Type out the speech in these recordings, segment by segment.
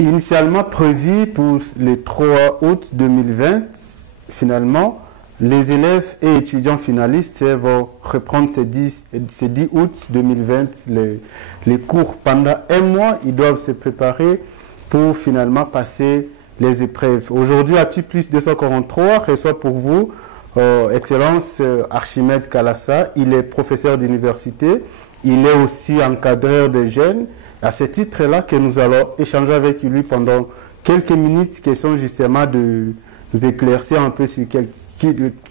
Initialement prévu pour le 3 août 2020, finalement, les élèves et étudiants finalistes vont reprendre ce 10 août 2020 les cours. Pendant un mois, ils doivent se préparer pour finalement passer les épreuves. Aujourd'hui, ATU Plus 243 reçoit pour vous Excellence Archimède Kalassa. Il est professeur d'université. Il est aussi encadreur de jeunes. À ce titre-là que nous allons échanger avec lui pendant quelques minutes, question justement de nous éclaircir un peu sur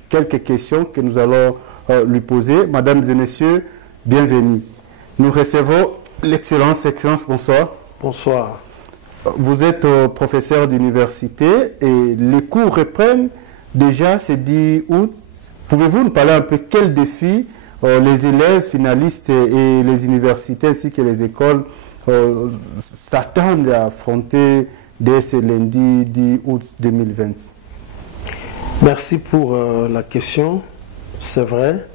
quelques questions que nous allons lui poser. Mesdames et messieurs, bienvenue. Nous recevons l'Excellence. Excellence, bonsoir. Bonsoir. Vous êtes professeur d'université et les cours reprennent déjà ce 10 août. Pouvez-vous nous parler un peu quels défis les élèves finalistes et les universités ainsi que les écoles s'attendent à affronter dès ce lundi 10 août 2020? Merci pour la question. C'est vrai,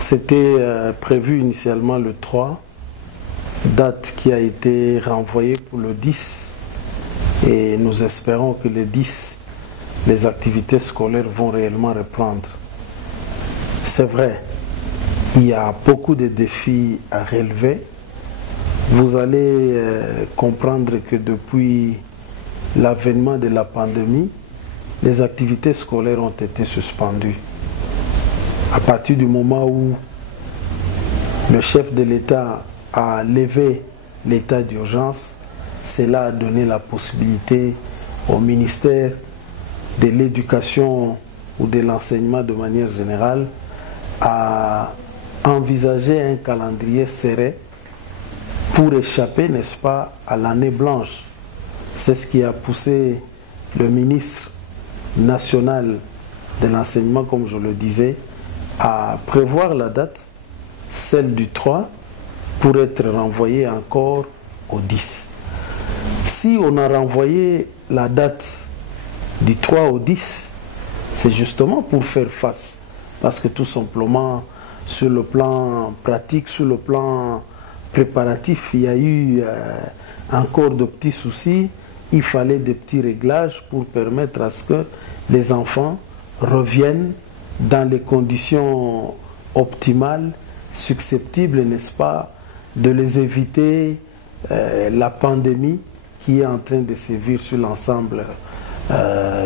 c'était prévu initialement le 3, date qui a été renvoyée pour le 10. Et nous espérons que le 10, les activités scolaires vont réellement reprendre. C'est vrai, il y a beaucoup de défis à relever. Vous allez comprendre que depuis l'avènement de la pandémie, les activités scolaires ont été suspendues. À partir du moment où le chef de l'État a levé l'état d'urgence, cela a donné la possibilité au ministère de l'Éducation ou de l'enseignement de manière générale à envisager un calendrier serré pour échapper, n'est-ce pas, à l'année blanche. C'est ce qui a poussé le ministre national de l'enseignement, comme je le disais, à prévoir la date, celle du 3, pour être renvoyée encore au 10. Si on a renvoyé la date du 3 au 10, c'est justement pour faire face. Parce que tout simplement, sur le plan pratique, sur le plan préparatif, il y a eu encore de petits soucis. Il fallait des petits réglages pour permettre à ce que les enfants reviennent dans les conditions optimales, susceptibles, n'est-ce pas, de les éviter la pandémie qui est en train de sévir sur l'ensemble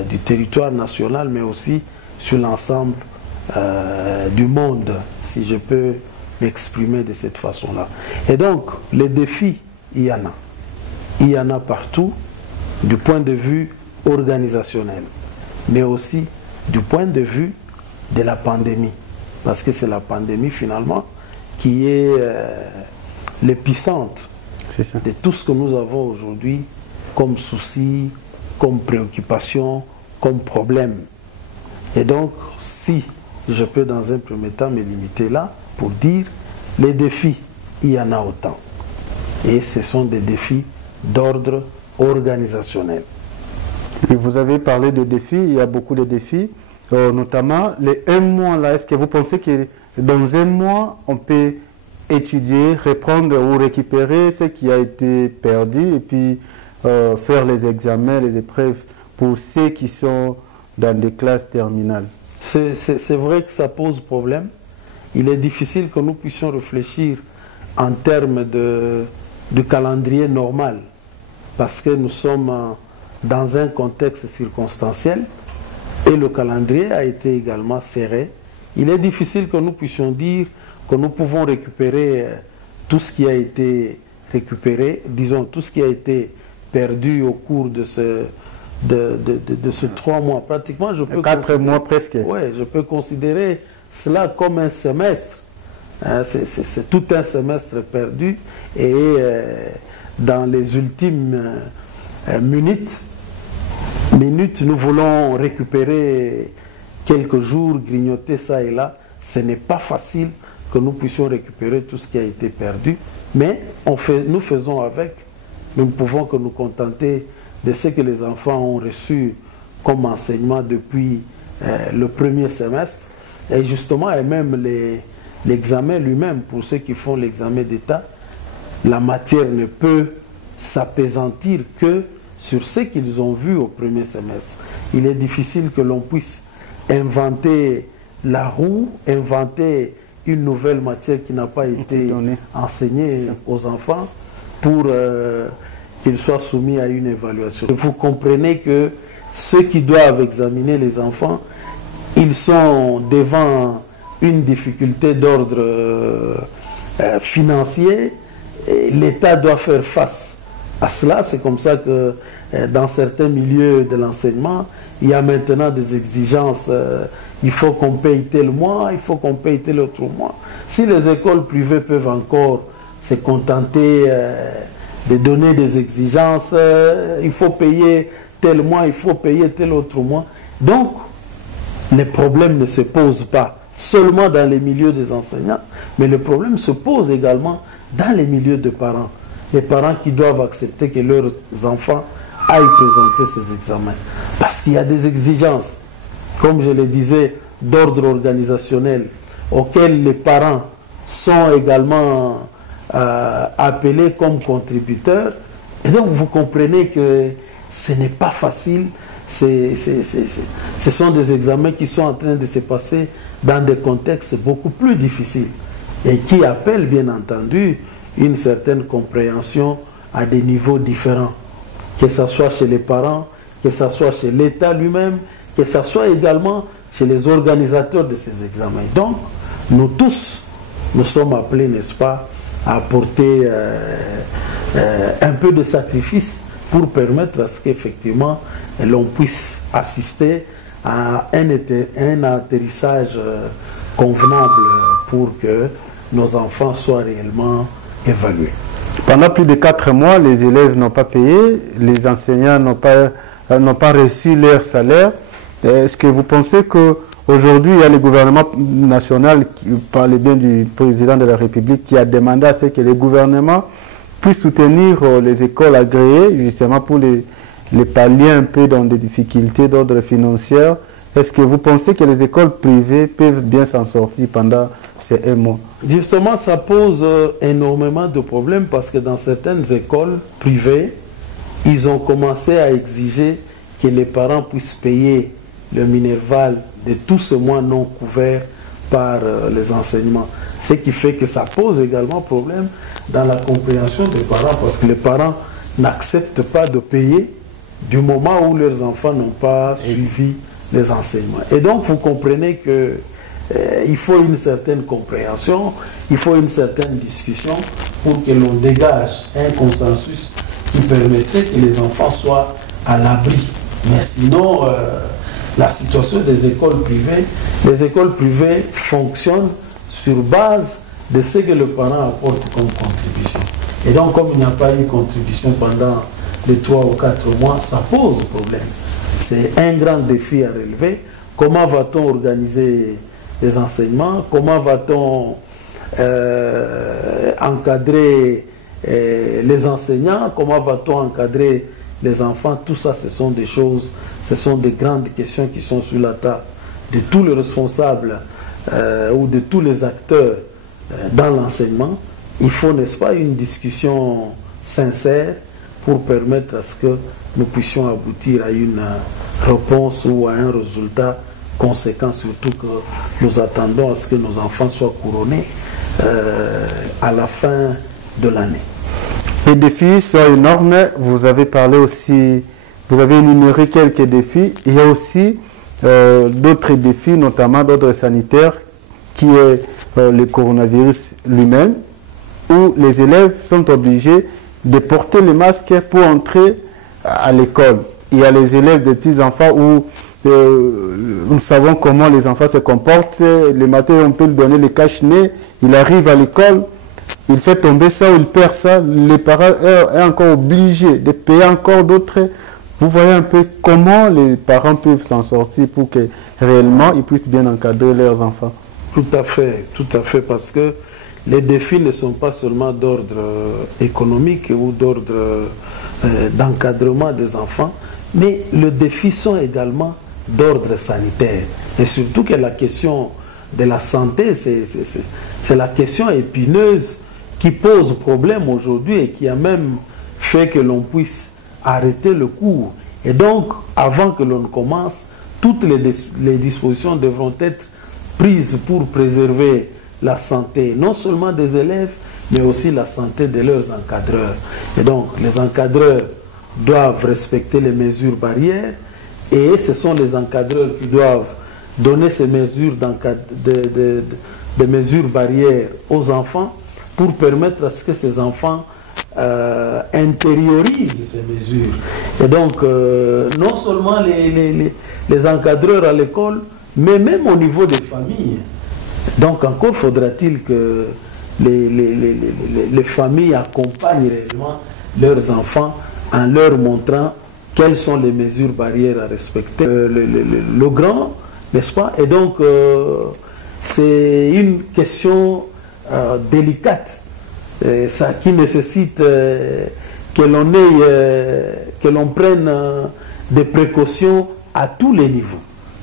du territoire national, mais aussi sur l'ensemble du monde, si je peux m'exprimer de cette façon-là. Et donc, les défis, il y en a. Il y en a partout, du point de vue organisationnel, mais aussi du point de vue de la pandémie. Parce que c'est la pandémie, finalement, qui est l'épicentre de tout ce que nous avons aujourd'hui comme soucis, comme préoccupation, comme problème. Et donc, si je peux dans un premier temps me limiter là pour dire les défis, il y en a autant. Et ce sont des défis d'ordre organisationnel. Et vous avez parlé de défis, il y a beaucoup de défis, notamment les 1 mois là. Est-ce que vous pensez que dans 1 mois, on peut étudier, reprendre ou récupérer ce qui a été perdu et puis faire les examens, les épreuves pour ceux qui sont dans des classes terminales? C'est vrai que ça pose problème. Il est difficile que nous puissions réfléchir en termes de calendrier normal parce que nous sommes dans un contexte circonstanciel et le calendrier a été également serré. Il est difficile que nous puissions dire que nous pouvons récupérer tout ce qui a été récupéré, disons tout ce qui a été perdu au cours de ce 3 mois. Pratiquement, je peux 4 mois presque. Oui, je peux considérer cela comme un semestre. C'est tout un semestre perdu et dans les ultimes minutes, nous voulons récupérer quelques jours, grignoter ça et là. Ce n'est pas facile que nous puissions récupérer tout ce qui a été perdu, mais nous faisons avec. Nous ne pouvons que nous contenter de ce que les enfants ont reçu comme enseignement depuis le premier semestre. Et justement, et même l'examen lui-même, pour ceux qui font l'examen d'État, la matière ne peut s'appesantir que sur ce qu'ils ont vu au premier semestre. Il est difficile que l'on puisse inventer la roue, inventer une nouvelle matière qui n'a pas été enseignée aux enfants pour qu'ils soient soumis à une évaluation. Vous comprenez que ceux qui doivent examiner les enfants, ils sont devant une difficulté d'ordre financier. L'État doit faire face à cela. C'est comme ça que dans certains milieux de l'enseignement, il y a maintenant des exigences. Il faut qu'on paye tel mois, il faut qu'on paye tel autre mois. Si les écoles privées peuvent encore se contenter de donner des exigences, il faut payer tel mois, il faut payer tel autre mois. Donc, les problèmes ne se posent pas seulement dans les milieux des enseignants, mais le problème se pose également dans les milieux de parents. Les parents qui doivent accepter que leurs enfants aillent présenter ces examens. Parce qu'il y a des exigences, comme je le disais, d'ordre organisationnel, auxquelles les parents sont également appelés comme contributeurs. Et donc vous comprenez que ce n'est pas facile. Ce sont des examens qui sont en train de se passer dans des contextes beaucoup plus difficiles et qui appellent bien entendu une certaine compréhension à des niveaux différents, que ce soit chez les parents, que ce soit chez l'État lui-même, que ce soit également chez les organisateurs de ces examens. Donc, nous tous, nous sommes appelés, n'est-ce pas, à apporter un peu de sacrifice pour permettre à ce qu'effectivement l'on puisse assister à un atterrissage convenable pour que nos enfants soient réellement évalués. Pendant plus de 4 mois, les élèves n'ont pas payé, les enseignants n'ont pas reçu leur salaire. Est-ce que vous pensez qu'aujourd'hui, il y a le gouvernement national, par le bien du président de la République, qui a demandé à ce que le gouvernement puisse soutenir les écoles agréées, justement pour les pallier un peu dans des difficultés d'ordre financier? Est-ce que vous pensez que les écoles privées peuvent bien s'en sortir pendant ces 1 mois? Justement, ça pose énormément de problèmes parce que dans certaines écoles privées, ils ont commencé à exiger que les parents puissent payer le minerval de tout ce mois non couvert par les enseignements. Ce qui fait que ça pose également problème dans la compréhension des parents parce que les parents n'acceptent pas de payer du moment où leurs enfants n'ont pas suivi les enseignements. Et donc, vous comprenez que il faut une certaine compréhension, il faut une certaine discussion pour que l'on dégage un consensus qui permettrait que les enfants soient à l'abri. Mais sinon, la situation des écoles privées, les écoles privées fonctionnent sur base de ce que le parent apporte comme contribution. Et donc, comme il n'y a pas eu de contribution pendant les 3 ou 4 mois, ça pose problème. C'est un grand défi à relever. Comment va-t-on organiser les enseignements? Comment va-t-on encadrer les enseignants? Comment va-t-on encadrer les enfants? Tout ça, ce sont des choses, ce sont des grandes questions qui sont sur la table de tous les responsables ou de tous les acteurs dans l'enseignement. Il faut, n'est-ce pas, une discussion sincère pour permettre à ce que nous puissions aboutir à une réponse ou à un résultat conséquent, surtout que nous attendons à ce que nos enfants soient couronnés à la fin de l'année. Les défis sont énormes. Vous avez parlé aussi, vous avez énuméré quelques défis. Il y a aussi d'autres défis, notamment d'ordre sanitaire, qui est le coronavirus lui-même, où les élèves sont obligés de porter le masque pour entrer à l'école. Il y a les élèves des petits-enfants où nous savons comment les enfants se comportent. Le matin, on peut lui donner le cache-nez. Il arrive à l'école, il fait tomber ça ou il perd ça. Les parents sont encore obligés de payer encore d'autres. Vous voyez un peu comment les parents peuvent s'en sortir pour que réellement ils puissent bien encadrer leurs enfants. Tout à fait, parce que les défis ne sont pas seulement d'ordre économique ou d'ordre d'encadrement des enfants, mais les défis sont également d'ordre sanitaire. Et surtout que la question de la santé, c'est la question épineuse qui pose problème aujourd'hui et qui a même fait que l'on puisse arrêter le cours. Et donc, avant que l'on commence, toutes les dispositions devront être prises pour préserver la santé, non seulement des élèves, mais aussi la santé de leurs encadreurs. Et donc, les encadreurs doivent respecter les mesures barrières, et ce sont les encadreurs qui doivent donner ces mesures de mesures barrières aux enfants pour permettre à ce que ces enfants intériorisent ces mesures. Et donc, non seulement les encadreurs à l'école, mais même au niveau des familles. Donc, encore faudra-t-il que les familles accompagnent réellement leurs enfants en leur montrant quelles sont les mesures barrières à respecter. Le grand, n'est-ce pas? Et donc, c'est une question délicate, ça qui nécessite que l'on prenne des précautions à tous les niveaux,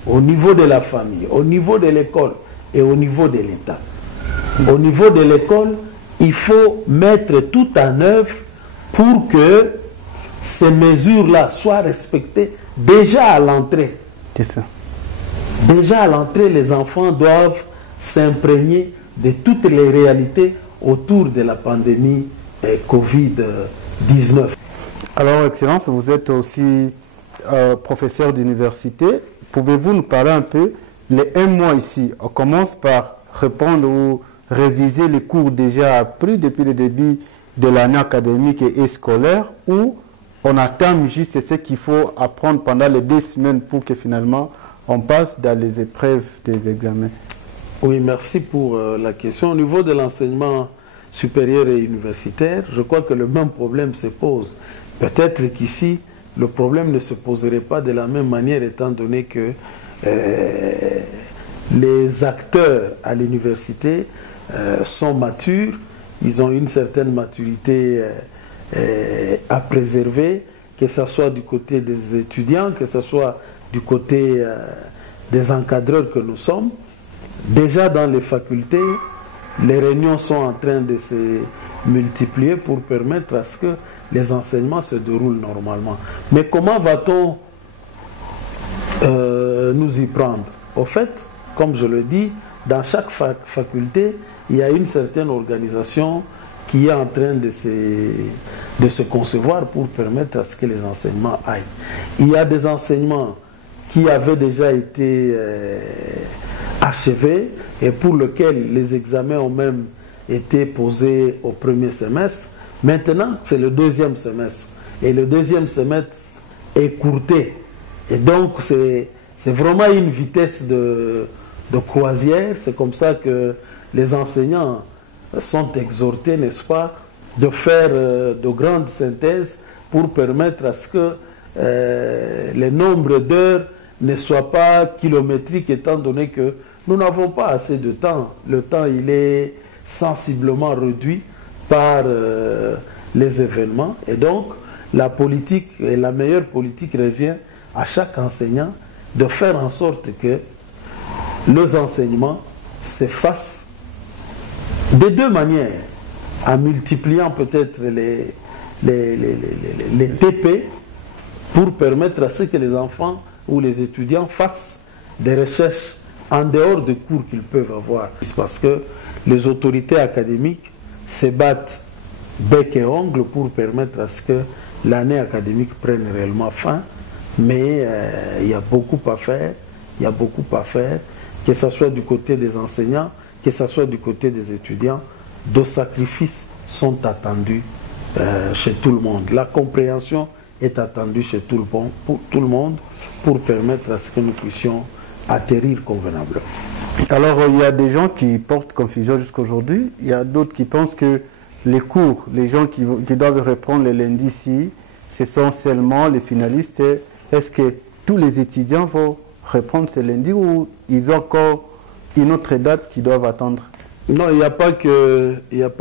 au niveau de la famille, au niveau de l'école et au niveau de l'État. Au niveau de l'école, il faut mettre tout en œuvre pour que ces mesures-là soient respectées déjà à l'entrée. C'est ça. Déjà à l'entrée, les enfants doivent s'imprégner de toutes les réalités autour de la pandémie Covid-19. Alors, Excellence, vous êtes aussi professeur d'université. Pouvez-vous nous parler un peu, les 1 mois ici, on commence par répondre ou réviser les cours déjà appris depuis le début de l'année académique et scolaire, ou on attend juste ce qu'il faut apprendre pendant les 2 semaines pour que finalement on passe dans les épreuves des examens? Oui, merci pour la question. Au niveau de l'enseignement supérieur et universitaire, je crois que le même problème se pose. Peut-être qu'ici, le problème ne se poserait pas de la même manière, étant donné que les acteurs à l'université sont matures, ils ont une certaine maturité à préserver, que ce soit du côté des étudiants, que ce soit du côté des encadreurs que nous sommes. Déjà dans les facultés, les réunions sont en train de se multiplier pour permettre à ce que les enseignements se déroulent normalement. Mais comment va-t-on nous y prendre? Au fait, comme je le dis, dans chaque faculté, il y a une certaine organisation qui est en train de se concevoir pour permettre à ce que les enseignements aillent. Il y a des enseignements qui avaient déjà été achevés et pour lesquels les examens ont même été posés au premier semestre. Maintenant, c'est le 2e semestre. Et le 2e semestre est courté. Et donc, c'est vraiment une vitesse de croisière. C'est comme ça que les enseignants sont exhortés, n'est-ce pas, de faire de grandes synthèses pour permettre à ce que les nombres d'heures ne soient pas kilométriques, étant donné que nous n'avons pas assez de temps. Le temps, il est sensiblement réduit par les événements. Et donc, la politique, et la meilleure politique revient à chaque enseignant de faire en sorte que les enseignements se fassent de 2 manières, en multipliant peut-être les TP pour permettre à ce que les enfants ou les étudiants fassent des recherches en dehors des cours qu'ils peuvent avoir. C'est parce que les autorités académiques se battent bec et ongle pour permettre à ce que l'année académique prenne réellement fin. Mais il y a beaucoup à faire, il y a beaucoup à faire, que ce soit du côté des enseignants, que ce soit du côté des étudiants. De sacrifices sont attendus chez tout le monde. La compréhension est attendue chez tout le monde pour permettre à ce que nous puissions atterrir convenablement. Alors, il y a des gens qui portent confusion jusqu'à aujourd'hui. Il y a d'autres qui pensent que les cours, les gens qui doivent reprendre le lundi ici, ce sont seulement les finalistes. Est-ce que tous les étudiants vont reprendre ce lundi ou ils ont encore une autre date qu'ils doivent attendre? Non, il n'y a pas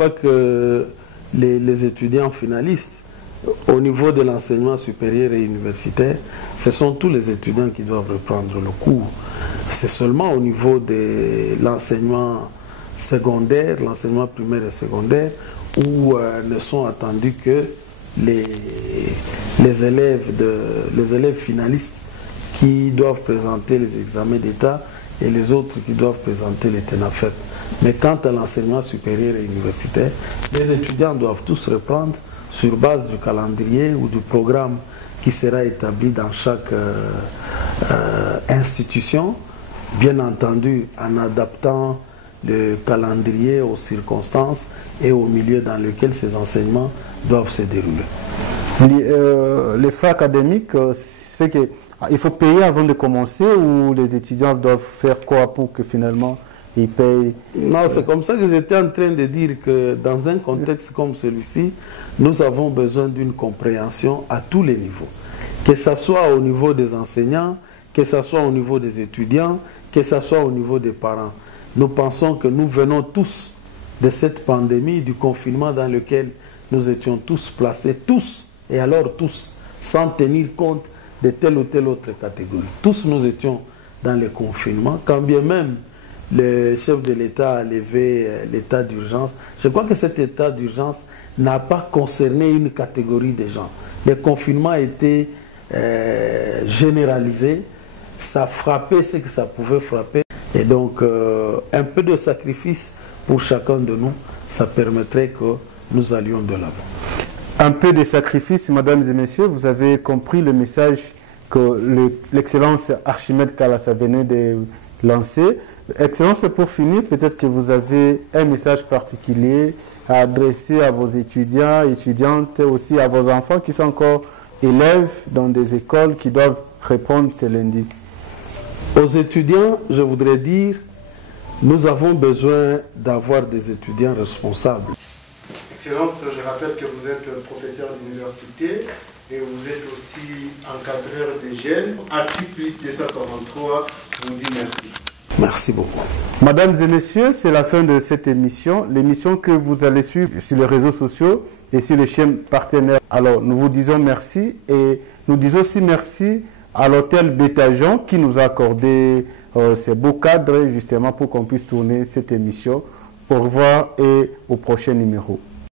que les étudiants finalistes. Au niveau de l'enseignement supérieur et universitaire, ce sont tous les étudiants qui doivent reprendre le cours. C'est seulement au niveau de l'enseignement secondaire, l'enseignement primaire et secondaire, où ne sont attendus que les élèves finalistes qui doivent présenter les examens d'État et les autres qui doivent présenter les TENAFEP. Mais quant à l'enseignement supérieur et universitaire, les étudiants doivent tous reprendre sur base du calendrier ou du programme qui sera établi dans chaque institution, bien entendu en adaptant le calendrier aux circonstances et au milieu dans lequel ces enseignements doivent se dérouler. Les frais académiques, c'est qu'il faut payer avant de commencer ou les étudiants doivent faire quoi pour que finalement ils payent? Non, c'est comme ça que j'étais en train de dire que dans un contexte comme celui-ci, nous avons besoin d'une compréhension à tous les niveaux. Que ce soit au niveau des enseignants, que ce soit au niveau des étudiants, que ce soit au niveau des parents. Nous pensons que nous venons tous de cette pandémie, du confinement dans lequel nous étions tous placés, tous, et alors tous, sans tenir compte de telle ou telle autre catégorie. Tous nous étions dans le confinement, quand bien même le chef de l'État a levé l'état d'urgence. Je crois que cet état d'urgence n'a pas concerné une catégorie de gens. Le confinement a été généralisé, ça frappait ce que ça pouvait frapper. Et donc, un peu de sacrifice pour chacun de nous, ça permettrait que nous allions de l'avant. Un peu de sacrifice, mesdames et messieurs, vous avez compris le message que l'excellence Archimède Kalasa venait de lancer. Excellence, pour finir, peut-être que vous avez un message particulier à adresser à vos étudiants, étudiantes, et aussi à vos enfants qui sont encore élèves dans des écoles qui doivent répondre ce lundi. Aux étudiants, je voudrais dire, nous avons besoin d'avoir des étudiants responsables. Excellence, je rappelle que vous êtes professeur d'université et vous êtes aussi encadreur des jeunes. Actu plus 243 vous dit merci. Merci beaucoup. Mesdames et messieurs, c'est la fin de cette émission. L'émission que vous allez suivre sur les réseaux sociaux et sur les chaînes partenaires. Alors, nous vous disons merci et nous disons aussi merci à l'hôtel Bétageon qui nous a accordé ces beaux cadres justement pour qu'on puisse tourner cette émission. Au revoir et au prochain numéro.